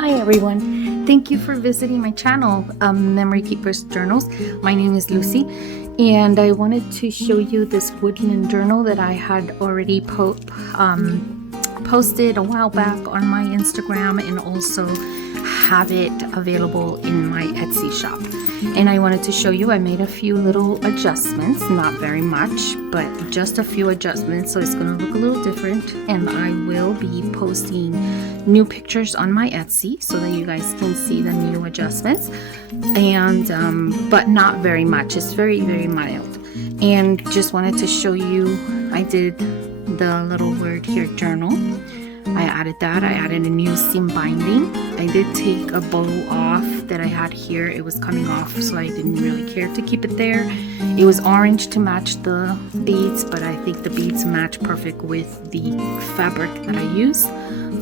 Hi everyone, thank you for visiting my channel, Memory Keepers Journals. My name is Lucy and I wanted to show you this Woodland Journal that I had already posted a while back on my Instagram, and also have it available in my Etsy shop. And I wanted to show you, I made a few little adjustments, not very much, but just a few adjustments, so it's going to look a little different. And I will be posting new pictures on my Etsy so that you guys can see the new adjustments. And but not very much, it's very mild. And just wanted to show you, I did the little word here, journal. I added that. I added a new seam binding. I did take a bow off that I had here. It was coming off, so I didn't really care to keep it there. It was orange to match the beads, but I think the beads match perfect with the fabric that I use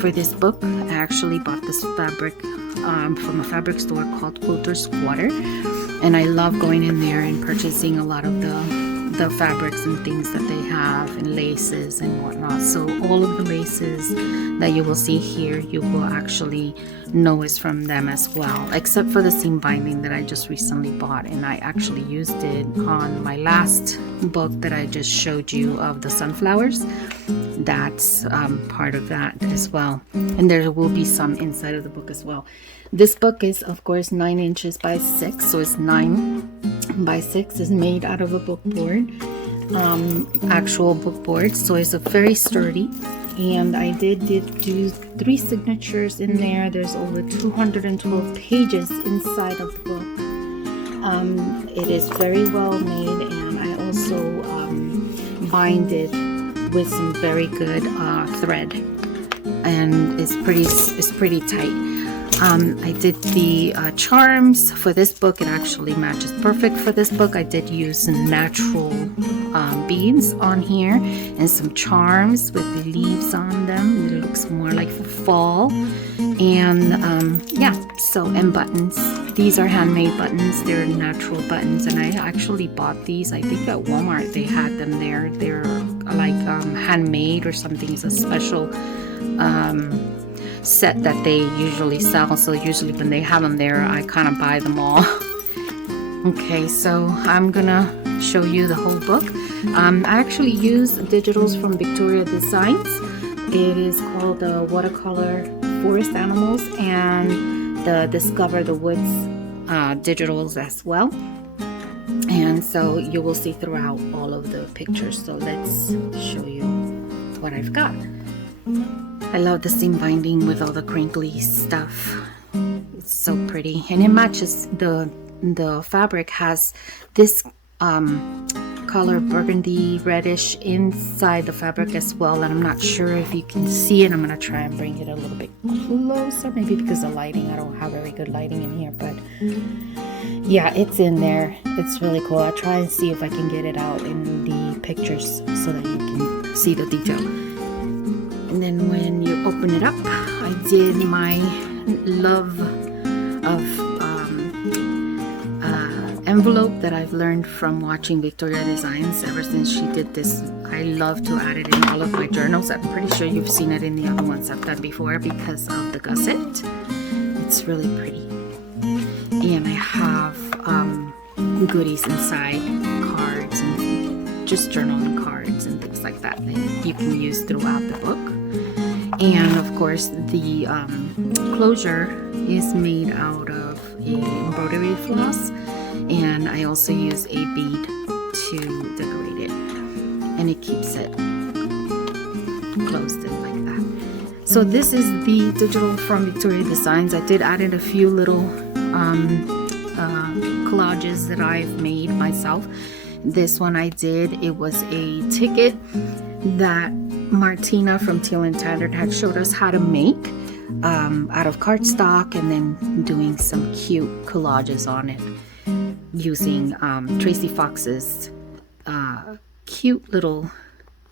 for this book. I actually bought this fabric from a fabric store called Quilter's Quarter, and I love going in there and purchasing a lot of the fabrics and things that they have, and laces and whatnot. So all of the laces that you will see here, you will actually know is from them as well, except for the seam binding that I just recently bought, and I actually used it on my last book that I just showed you of the sunflowers. That's part of that as well, and there will be some inside of the book as well. This book is of course 9 inches by 6, so it's 9 by 6. Is made out of a book board, actual book board, so it's a very sturdy. And I did do 3 signatures in there. There's over 212 pages inside of the book. It is very well made, and I also bind it with some very good thread, and it's pretty tight. I did the charms for this book. It actually matches perfect for this book. I did use some natural beads on here and some charms with the leaves on them. It looks more like fall. And yeah, so, and buttons. These are handmade buttons. They're natural buttons, and I actually bought these, I think at Walmart they had them there. They're like handmade or something. It's a special set that they usually sell, so usually when they have them there, I kind of buy them all. Okay, so I'm gonna show you the whole book. I actually use digitals from Victoria Designs. It is called the Watercolor Forest Animals and the Discover the Woods digitals as well. And so you will see throughout all of the pictures. So let's show you what I've got. I love the seam binding with all the crinkly stuff. It's so pretty, and it matches the fabric. Has this color burgundy reddish inside the fabric as well, and I'm not sure if you can see it. I'm gonna try and bring it a little bit closer, maybe because of lighting. I don't have very good lighting in here, but yeah, it's in there. It's really cool. I'll try and see if I can get it out in the pictures so that you can see the detail. And then when you open it up, I did my love of envelope that I've learned from watching Victoria Designs ever since she did this. I love to add it in all of my journals. I'm pretty sure you've seen it in the other ones I've done before because of the gusset. It's really pretty. And I have goodies inside, cards and just journaling cards and things like that you can use throughout the book. And of course the closure is made out of a embroidery floss, and I also use a bead to decorate it, and it keeps it closed in like that. So this is the digital from Victoria Designs. I did add in a few little collages that I've made myself. This one I did, it was a ticket that Martina from Teal and Tattered had showed us how to make out of cardstock, and then doing some cute collages on it using Tracy Fox's cute little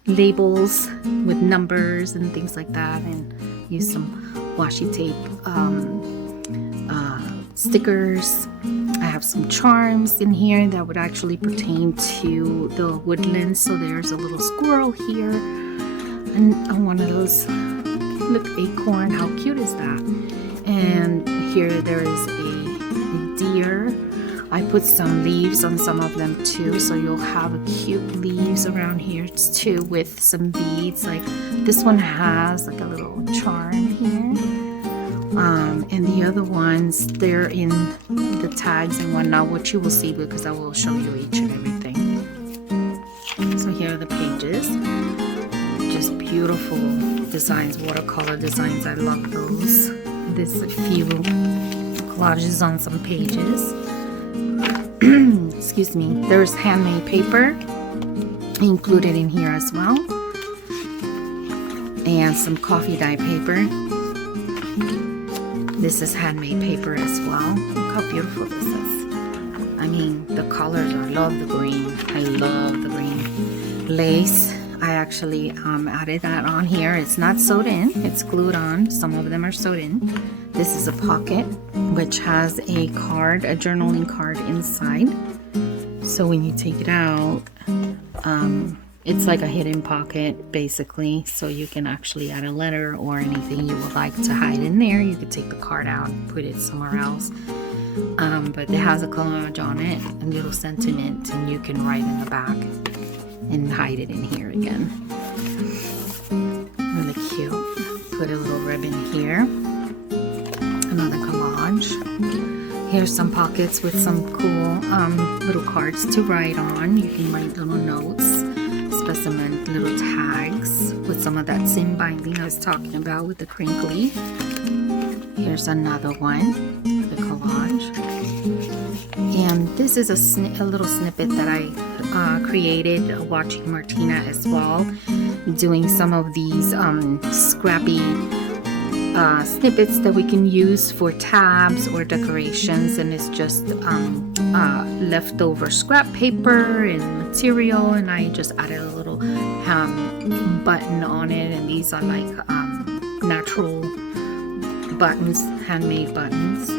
labels with numbers and things like that, and use some washi tape stickers. I have some charms in here that would actually pertain to the woodlands. So there's a little squirrel here, and one of those, look, acorn, how cute is that? And here there is a deer. I put some leaves on some of them too, so you'll have a cute leaves around here too with some beads. Like this one has like a little charm here. And the other ones, they're in the tags and whatnot, which you will see because I will show you each and everything. So here are the pages. Just beautiful designs, watercolor designs. I love those. There's a few collages on some pages. Excuse me. There's handmade paper included in here as well, and some coffee dye paper. This is handmade paper as well. Look how beautiful this is. I mean, the colors, I love the green. I love the green. Lace, I actually added that on here. It's not sewed in, it's glued on. Some of them are sewed in. This is a pocket, which has a card, a journaling card inside. So when you take it out, it's like a hidden pocket basically, so you can actually add a letter or anything you would like to hide in there. You could take the card out and put it somewhere else, but it has a collage on it, a little sentiment, and you can write in the back and hide it in here again. Really cute. Put a little ribbon here, another collage. Here's some pockets with some cool little cards to write on. You can write little notes, specimen little tags with some of that sim binding I was talking about with the crinkly. Here's another one, the collage. And this is a little snippet that I created watching Martina as well, doing some of these scrappy snippets that we can use for tabs or decorations, and it's just leftover scrap paper and material, and I just added a little button on it, and these are like natural buttons, handmade buttons.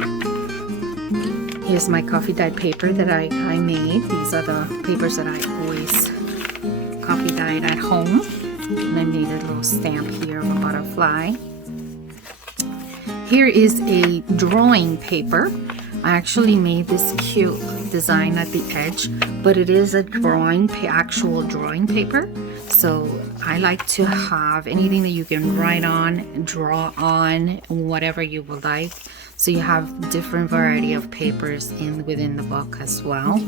Here's my coffee dyed paper that I made. These are the papers that I always coffee dyed at home, and I made a little stamp here of a butterfly. Here is a drawing paper. I actually made this cute design at the edge, but it is a drawing, actual drawing paper. So I like to have anything that you can write on, draw on, whatever you would like. So you have different variety of papers within the book as well.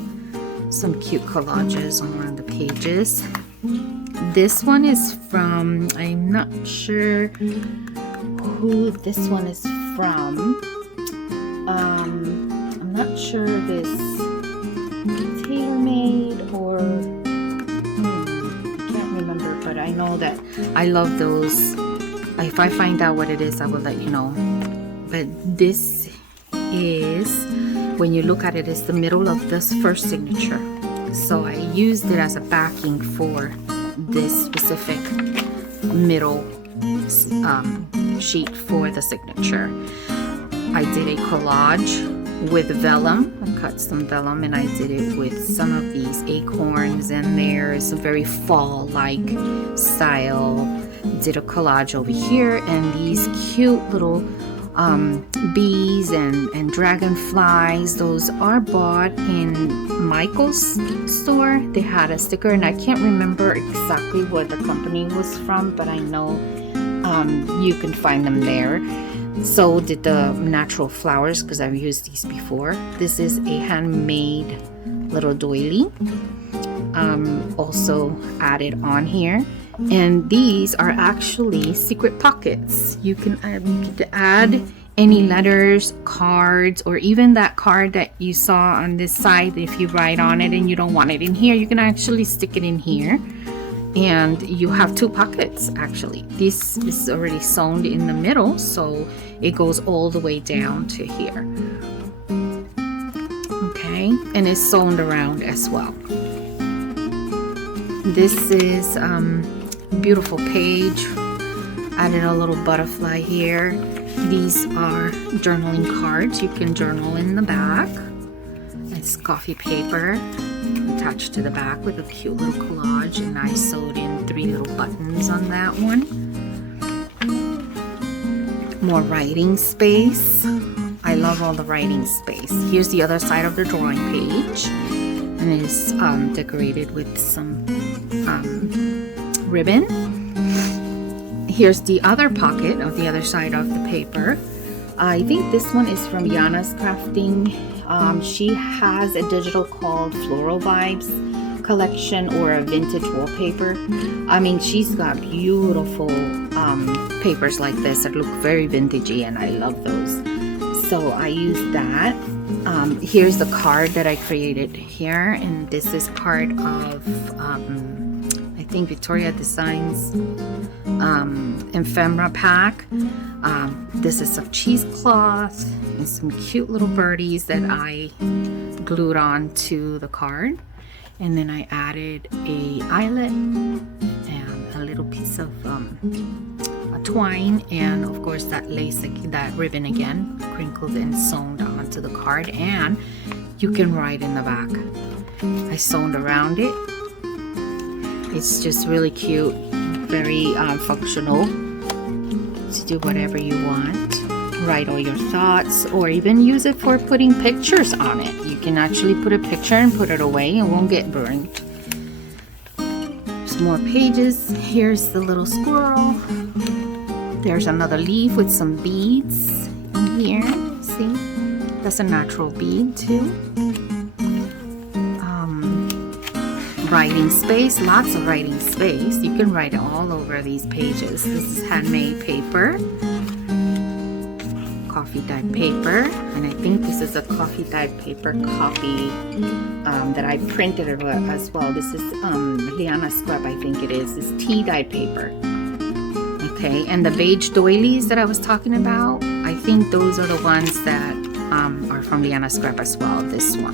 Some cute collages on one of the pages. This one is from, I'm not sure who this one is from. I'm not sure if it's tailor-made or I can't remember, but I know that I love those. If I find out what it is, I will let you know. But this is, when you look at it, it's the middle of this first signature. So I used it as a backing for this specific middle sheet for the signature. I did a collage with vellum. I cut some vellum and I did it with some of these acorns, and there's a very fall-like style. Did a collage over here, and these cute little bees and dragonflies. Those are bought in Michael's store. They had a sticker, and I can't remember exactly what the company was from, but I know you can find them there. So did the natural flowers, because I've used these before. This is a handmade little doily, also added on here. And these are actually secret pockets. You can add any letters, cards, or even that card that you saw on this side. If you write on it and you don't want it in here, you can actually stick it in here. And you have two pockets actually. This is already sewn in the middle, so it goes all the way down to here. Okay, and it's sewn around as well. This is beautiful page. Added a little butterfly here. These are journaling cards. You can journal in the back. It's coffee paper attached to the back with a cute little collage, and I sewed in 3 little buttons on that one. More writing space. I love all the writing space. Here's the other side of the drawing page, and it is decorated with some ribbon. Here's the other pocket of the other side of the paper. I think this one is from Yana's Crafting. She has a digital called Floral Vibes collection, or a vintage wallpaper. I mean, she's got beautiful papers like this that look very vintagey, and I love those. So I used that. Here's the card that I created here, and this is part of I think Victoria Designs ephemera pack. This is some cheesecloth and some cute little birdies that I glued on to the card, and then I added a eyelet and a little piece of a twine, and of course that lace, that ribbon again, crinkled and sewn onto the card, and you can write in the back. I sewn around it. It's just really cute, very functional to do whatever you want. Write all your thoughts, or even use it for putting pictures on it. You can actually put a picture and put it away and won't get burned. Some more pages. Here's the little squirrel. There's another leaf with some beads in here. See? That's a natural bead too. Writing space, lots of writing space. You can write all over these pages. This is handmade paper, coffee dyed paper, and I think this is a coffee dyed paper copy that I printed as well. This is Liana Scrap, I think it is. It's tea dyed paper. Okay, and the beige doilies that I was talking about, I think those are the ones that are from Liana Scrap as well. This one,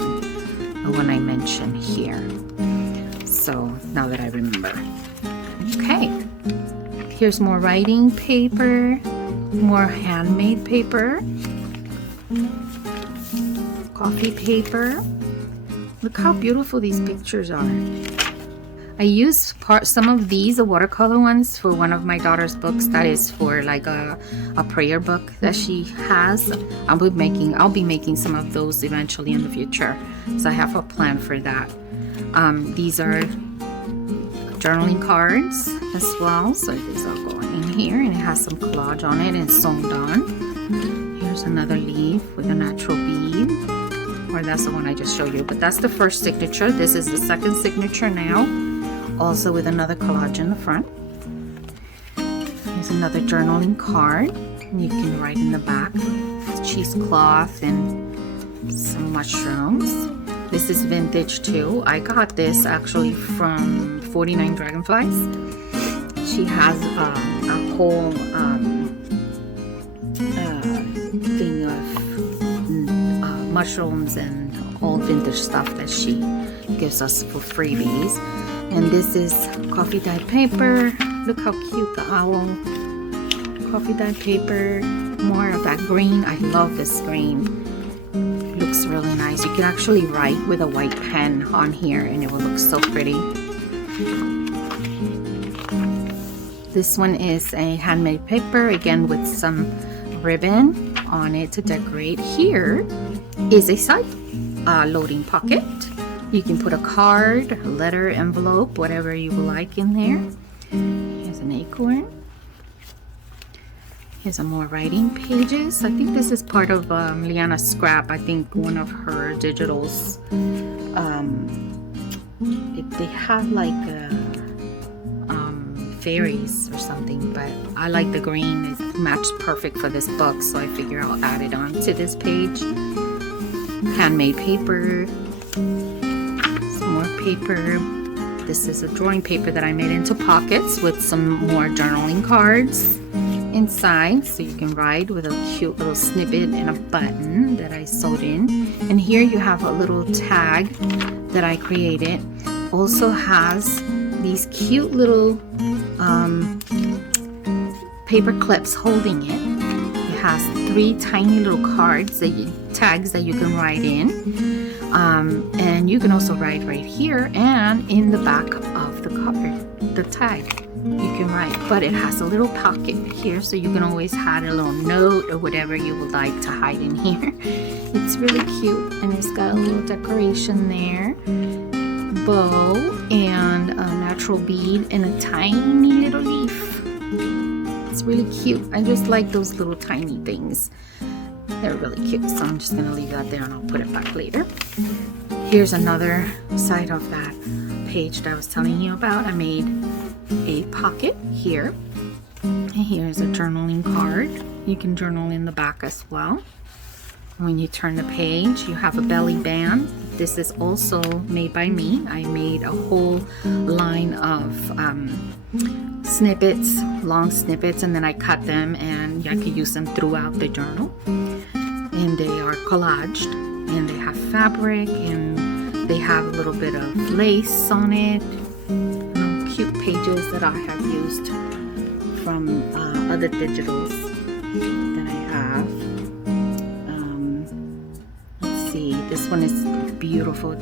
the one I mentioned here. So now that I remember. Okay, here's more writing paper, more handmade paper, coffee paper. Look how beautiful these pictures are. I used some of these, the watercolor ones, for one of my daughter's books. That is for like a prayer book that she has. I'll be making some of those eventually in the future. So I have a plan for that. These are journaling cards as well, so these are going in here, and it has some collage on it and sewn on. Here's another leaf with a natural bead, or that's the one I just showed you, but that's the first signature. This is the second signature now, also with another collage in the front. Here's another journaling card, and you can write in the back. It's cheesecloth and some mushrooms. This is vintage too. I got this actually from 49 Dragonflies. She has a whole thing of mushrooms and old vintage stuff that she gives us for freebies. And this is coffee dyed paper. Look how cute the owl. Coffee dyed paper. More of that green. I love this green. Looks really nice. You can actually write with a white pen on here and it will look so pretty. This one is a handmade paper, again with some ribbon on it to decorate. Here is a side loading pocket. You can put a card, a letter, envelope, whatever you like in there. Here's an acorn. Here's some more writing pages. I think this is part of Liana Scrap. I think one of her digitals. They have like fairies or something, but I like the green. It matched perfect for this book, so I figure I'll add it on to this page. Handmade paper. Some more paper. This is a drawing paper that I made into pockets with some more journaling cards inside, so you can write with a cute little snippet and a button that I sewed in. And here you have a little tag that I created. Also has these cute little paper clips holding it. It has 3 tiny little cards, tags that you can write in. And you can also write right here and in the back of the card, the tag. You can write, but it has a little pocket here, so you can always add a little note or whatever you would like to hide in here. It's really cute, and it's got a little decoration there, bow, and a natural bead, and a tiny little leaf. It's really cute. I just like those little tiny things. They're really cute, so I'm just gonna leave that there and I'll put it back later. Here's another side of that page that I was telling you about. I made a pocket here, and here's a journaling card. You can journal in the back as well. When you turn the page, you have a belly band. This is also made by me. I made a whole line of snippets, long snippets, and then I cut them, and I could use them throughout the journal. And they are collaged, and they have fabric, and they have a little bit of lace on it. Cute pages that I have used from other digitals that I have. Let's see, this one is a beautiful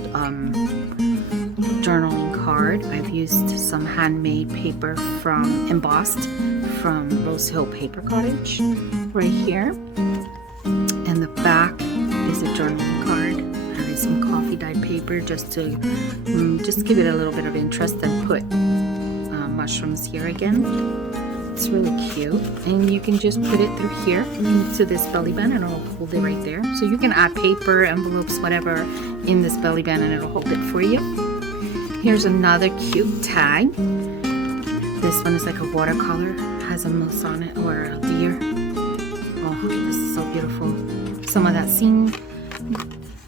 journaling card. I've used some handmade paper from embossed from Rose Hill Paper Cottage right here. And the back is a journaling card. There is some coffee dyed paper just to give it a little bit of interest and put mushrooms here again. It's really cute, and you can just put it through here into this belly band and it'll hold it right there. So you can add paper, envelopes, whatever in this belly band and it'll hold it for you. Here's another cute tag. This one is like a watercolor, has a moose on it or a deer. Oh, this is so beautiful. Some of that seam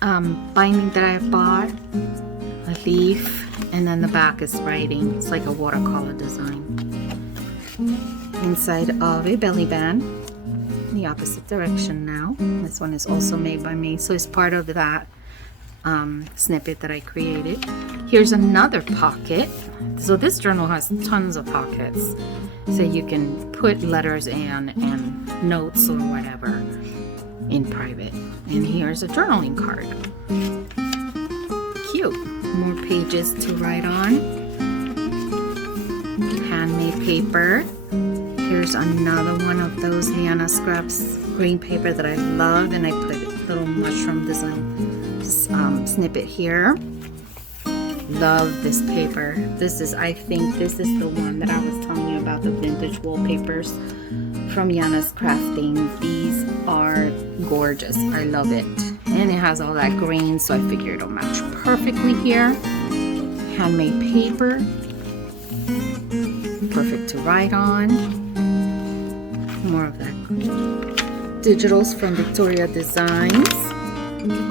binding that I bought, a leaf, and then the back is writing. It's like a watercolor design. Inside of a belly band, in the opposite direction now. This one is also made by me, so it's part of that snippet that I created. Here's another pocket. So this journal has tons of pockets, so you can put letters and notes or whatever in private. And here's a journaling card. Cute. More pages to write on. Handmade paper. Here's another one of those Liana Scraps green paper that I love, and I put a little mushroom design snippet here. Love this paper. I think this is the one that I was telling you about, the vintage wallpapers from Yana's Crafting. These are gorgeous. I love it. And it has all that green, so I figured it'll match perfectly here. Handmade paper. Perfect to write on. More of that. Digitals from Victoria Designs.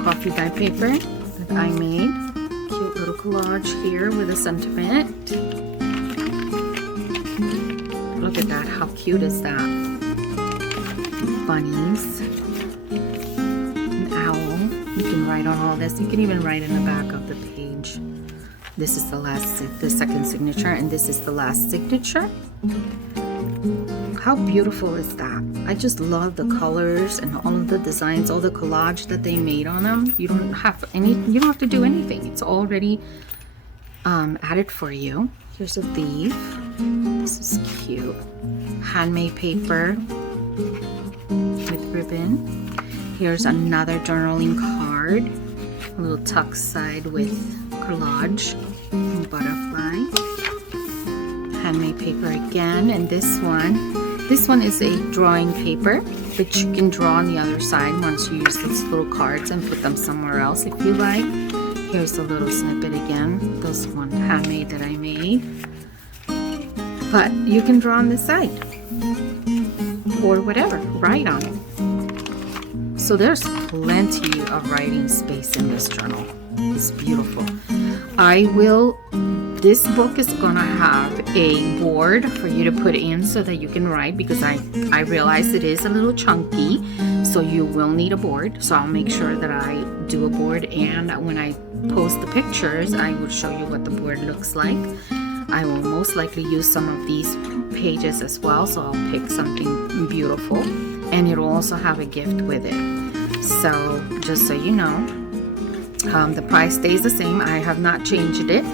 Coffee dye paper that I made. Cute little collage here with a sentiment. Look at that. How cute is that? Bunnies. An owl. You can write on all this. You can even write in the back of the page. This is the second signature, and this is the last signature. How beautiful is that? I just love the colors and all of the designs, all the collage that they made on them. You don't have to do anything. It's already added for you. Here's a leaf. This is cute. Handmade paper with ribbon. Here's another journaling card. A little tuck side with collage and butterfly. Handmade paper again, and this one is a drawing paper, which you can draw on the other side once you use these little cards and put them somewhere else if you like. Here's a little snippet again. This one handmade that I made. But you can draw on this side or whatever, write on it. So there's plenty of writing space in this journal. It's beautiful. This book is gonna have a board for you to put in so that you can write, because I realize it is a little chunky, so you will need a board. So I'll make sure that I do a board, and when I post the pictures, I will show you what the board looks like. I will most likely use some of these pages as well, so I'll pick something beautiful, and it'll also have a gift with it. So just so you know, the price stays the same. I have not changed it.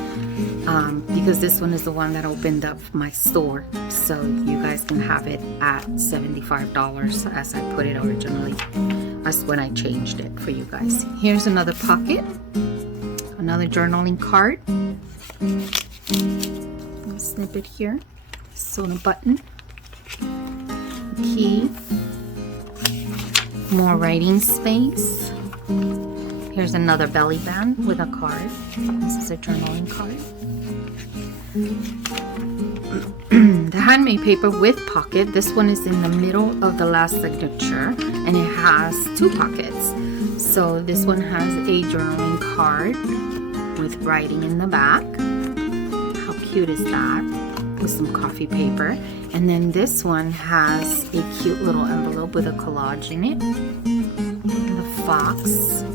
because this one is the one that opened up my store, so you guys can have it at $75 as I put it originally. That's when I changed it for you guys. Here's another pocket, another journaling card. Snip it here, sew a button, key, more writing space. Here's another belly band with a card. This is a journaling card. The handmade paper with pocket. This one is in the middle of the last signature and it has 2 pockets. So this one has a journaling card with writing in the back. How cute is that? With some coffee paper. And then this one has a cute little envelope with a collage in it. And a fox.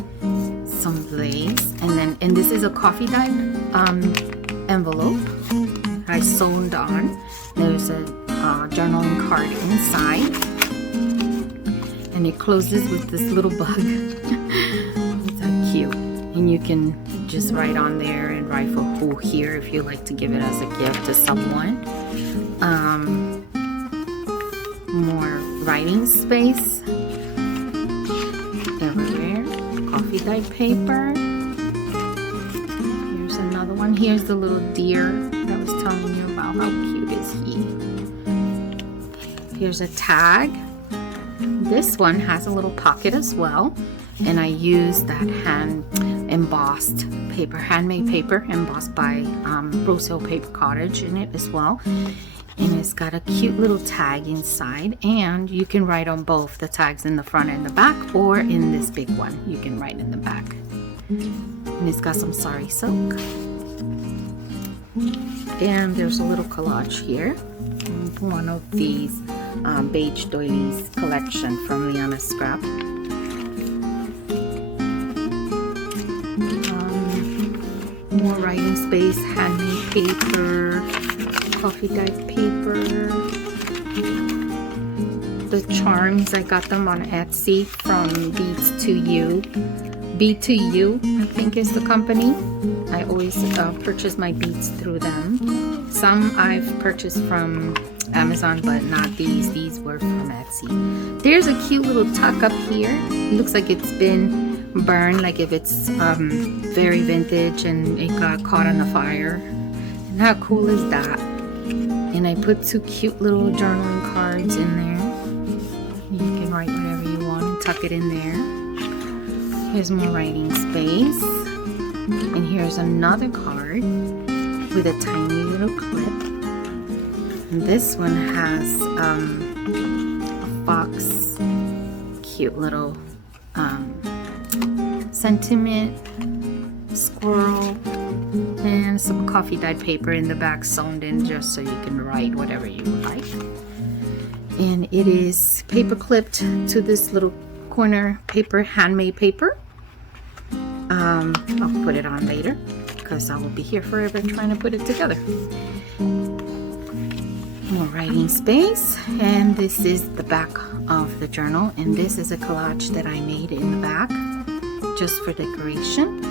Some lace, and this is a coffee dye envelope I sewed on. There's a journaling card inside, and it closes with this little bug. It's that cute, and you can just write on there and write for who here if you like to give it as a gift to someone. More writing space everywhere. Coffee dyed paper. Here's another one. Here's the little deer that I was telling you about. How cute is he? Here's a tag. This one has a little pocket as well, and I used that hand embossed paper, handmade paper embossed by Rose Hill Paper Cottage in it as well. And it's got a cute little tag inside, and you can write on both the tags in the front and the back, or in this big one you can write in the back. And it's got some sari silk, and there's a little collage here, one of these beige doilies collection from Liana Scrap. More writing space, handmade paper, coffee dyed paper. The charms, I got them on Etsy from Beads2You. B2U, I think is the company. I always purchase my beads through them. Some I've purchased from Amazon, but not these. These were from Etsy. There's a cute little tuck up here. It looks like it's been burned, like if it's very vintage and it got caught on the fire. And how cool is that? And I put 2 cute little journaling cards in there. You can write whatever you want and tuck it in there. Here's more writing space. And here's another card with a tiny little clip. And this one has a fox, cute little sentiment, squirrel, and some coffee dyed paper in the back sewn in just so you can write whatever you like. And it is paper clipped to this little corner paper, handmade paper. I'll put it on later because I will be here forever trying to put it together. More writing space, and this is the back of the journal, and this is a collage that I made in the back just for decoration.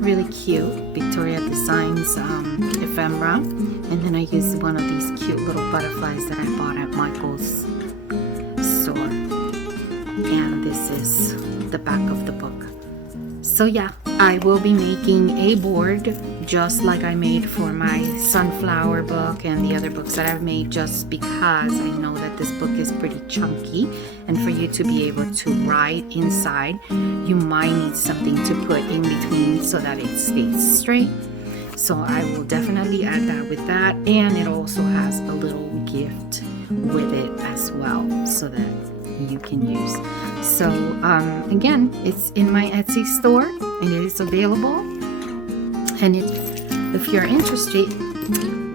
Really cute Victoria Designs ephemera, and then I used one of these cute little butterflies that I bought at Michael's store. And this is the back of the book. So yeah, I will be making a board just like I made for my sunflower book and the other books that I've made, just because I know that this book is pretty chunky, and for you to be able to write inside, you might need something to put in between so that it stays straight. So I will definitely add that with that, and it also has a little gift with it as well so that you can use. So again, it's in my Etsy store and it is available, and if you're interested,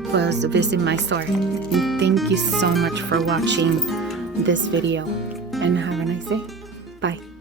please visit my store. And thank you so much for watching this video, and have a nice day. Bye.